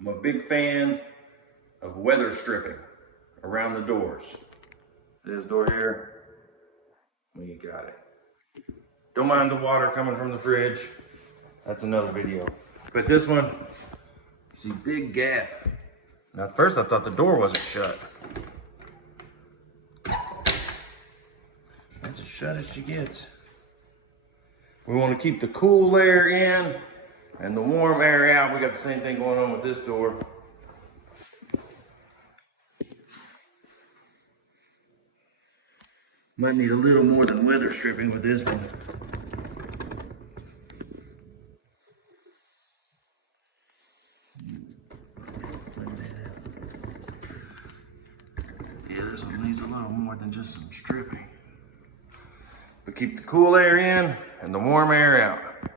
I'm a big fan of weather stripping around the doors. This door here, we got it. Don't mind the water coming from the fridge. That's another video. But this one, see, big gap. Now at first I thought the door wasn't shut. That's as shut as she gets. We want to keep the cool air in and the warm air out. We got the same thing going on with this door. Might need a little more than weather stripping with this one. Yeah, this one needs a little more than just some stripping. But keep the cool air in and the warm air out.